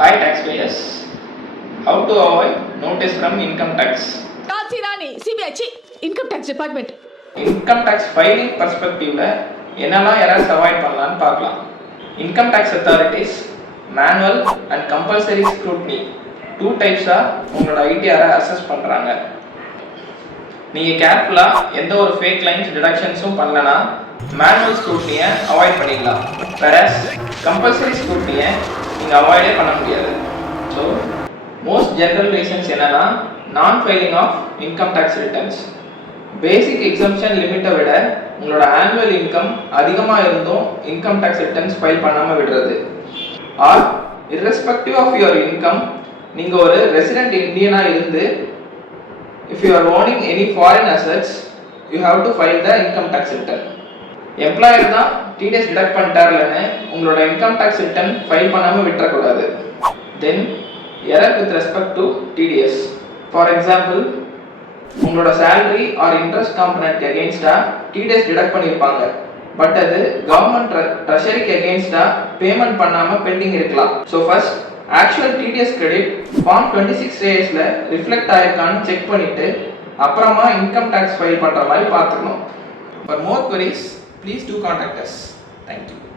Hi taxpayers, how to avoid notice from income tax? Nancy Rani, CBI, Income Tax Department. Income tax filing perspective என்னெல்லாம் errors avoid பண்ணலாம்னு பார்க்கலாம். Income tax authorities manual and compulsory scrutiny two டைப்ஸா உங்களோட ஐடிஆரை assess பண்றாங்க. நீங்க கேர்ஃபுல்லா எந்த ஒரு ஃபேக் லைன்ஸ் டிடக்ஷன்ஸும் பண்ணலனா மேனுவல் ஸ்க்ரூட்னியை அவாய்ட் பண்ணிடலாம். whereas compulsory scrutiny நீங்க அவாய்டே பண்ண முடியாது. ஸோ மோஸ்ட் ஜெனரல் ரீசன்ஸ் என்னன்னா நான் filing of income tax returns. Basic exemption லிமிட்டை விட உங்களோட ஆனுவல் இன்கம் அதிகமாக இருந்தும் இன்கம் டேக்ஸ் ரிட்டர்ன்ஸ் ஃபைல் பண்ணாமல் விடுறது. Or irrespective of your income நீங்கள் ஒரு ரெசிடென்ட் இந்தியனாக இருந்து if you are owning any foreign assets you have to file the income tax return. Employer தான் டிடிஎஸ் டிடக்ட் பண்ணிட்டார்லன்னு உங்களோட இன்கம் டேக்ஸ் ரிட்டர்ன் ஃபைல் பண்ணாமல் விட்டுறக்கூடாது. Then error with respect to TDS. For example உங்களோட salary or interest component அகெயின்ஸ்டாக TDS deduct பண்ணியிருப்பாங்க. But அது government ட்ரெஷரிக்கு அகெயின்ஸ்டாக பேமெண்ட் பண்ணாமல் பெண்டிங் இருக்கலாம். So first actual TDS credit form 26A reflect ஆயிருக்கான்னு செக் பண்ணிவிட்டு அப்புறமா இன்கம் டேக்ஸ் ஃபைல் பண்ணுற மாதிரி பார்த்துக்கணும். For more queries, please do contact us. Thank you.